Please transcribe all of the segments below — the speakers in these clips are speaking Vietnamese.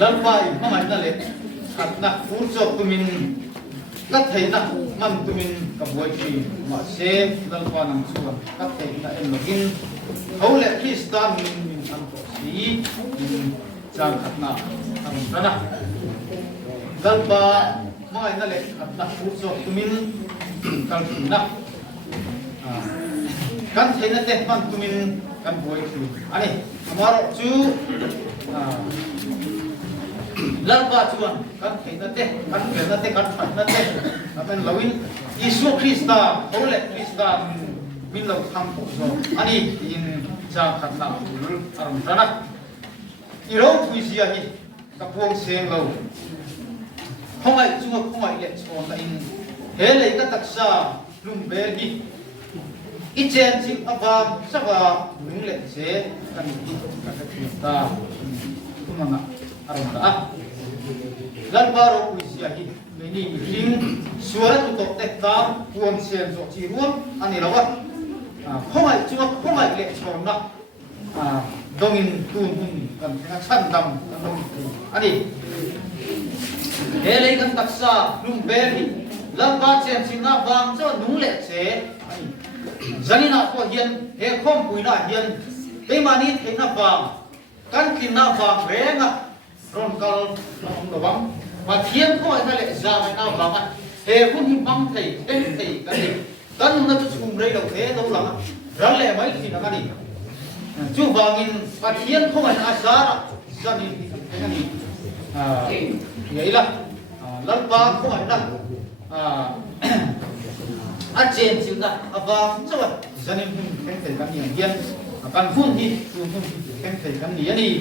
lalpa i mamai na le khatna urso tumin kat theina man tumin ka boi thi ma se lalpa nang chuan kat theina en login hole kristan min an ko si chang khatna ang sana lalpa mamai na le khatna urso tumin kal na kan theina te man tumin kan boi thi ani amaro chu lalpa chuan kan theina te kan kelna te kan phatna te apen lawin Isu Krista hole Krista min lo tham ko so ani in cha khatna ul aram rana iro thuisia hi ka puang seng lo khongai chunga khongai le chon la in hele ka taksa lumbel hi ichen chim aba sawa nung le che kan hi ka Krista kumana aram da lalbaro puisia hi meni ring suara tu tok tek tam puan sen so chi ruam ani lawa khomai chunga khomai le chona dongin tun hun kan thena chan dam dong ani hele kan taksa lum beri lalba chen sina bang cho nung le che ani zanina ko hian he khom puina hian te mani theina bang kan kinna bang renga ron kal long lawang mà thiên thôi ta lại ra cái nào lắm à thế cũng hiểm băng thầy cái gì tân nó cứ chùm đây đầu thế đâu lắm rất lẹ mấy thì nó cái gì chú vàng in mà thiên không phải là ra đi cái gì vậy là lần ba không phải là trên chúng ta và cho vậy gia đình cái thầy cái gì hiền càng phun đi cái thầy cái gì đi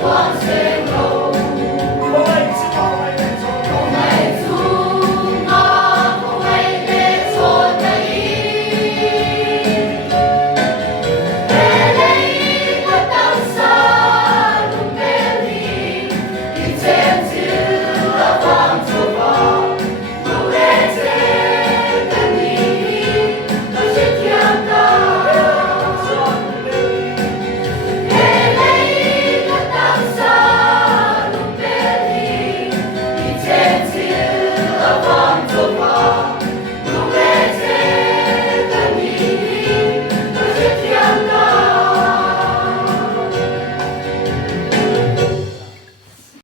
Quang